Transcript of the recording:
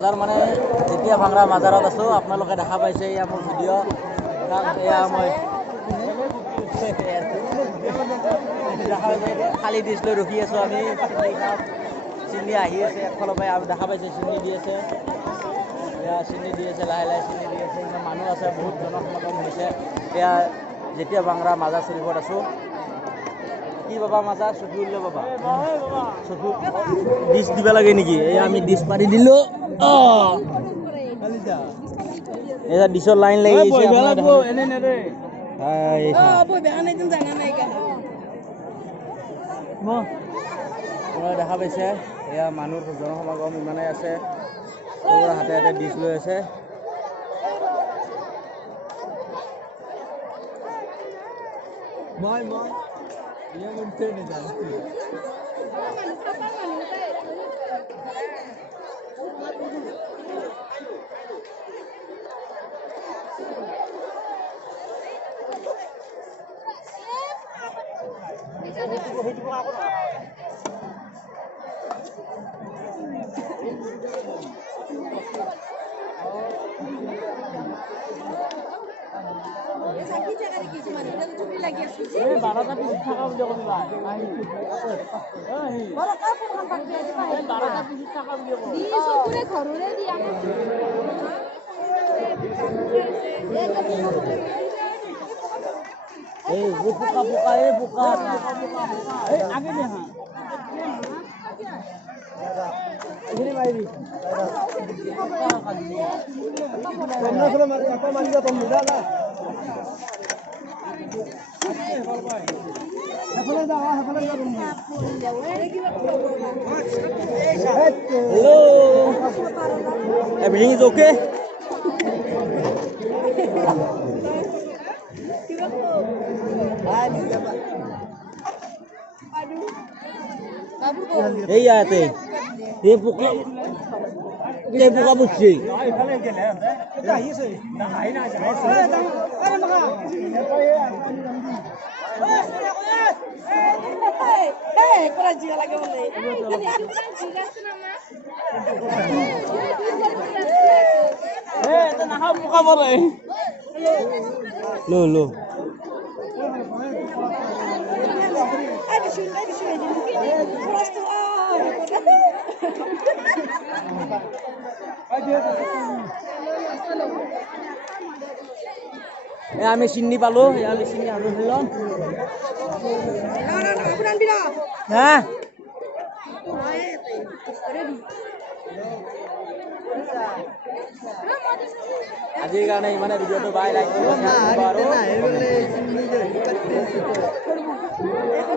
বাজাৰ মানে যেতিয়া ভাংৰা বাজাৰত আছোঁ আপোনালোকে দেখা পাইছে এয়া মোৰ ভিডিঅ' এয়া মই দেখা পাইছে খালী ডিছ লৈ ৰখি আছোঁ আমি চিনি আহি আছে একফালৰ পৰাই আমি দেখা পাইছে চিনি দি আছে এয়া চিনি দি আছে লাহে লাহে চিনি দি আছে ইমান মানুহ আছে বহুত জনসমাগম হৈছে এয়া যেতিয়া ভাংৰা মাজাৰ চুৰিফত আছোঁ কি বাবা মাজা চফিউল্লা বাবা চফি ডিছ দিব লাগে নেকি এই আমি ডিছ পাৰি দিলোঁ এটা ডিছৰ লাইন লাগি আছে দেখা পাইছে এয়া মানুহ জনসমাগম ইমানেই আছে হাতে হাতে ডিছ লৈ আছে Hello, everything is okay? Hey, ate. Ye buka buci. Lo. আমি চিনি পালো আমি চিনি আৰু দিলাম হা আজিৰ কাৰণে ইমানে ভিডিঅ'টো বাই লাইক কৰিব আৰু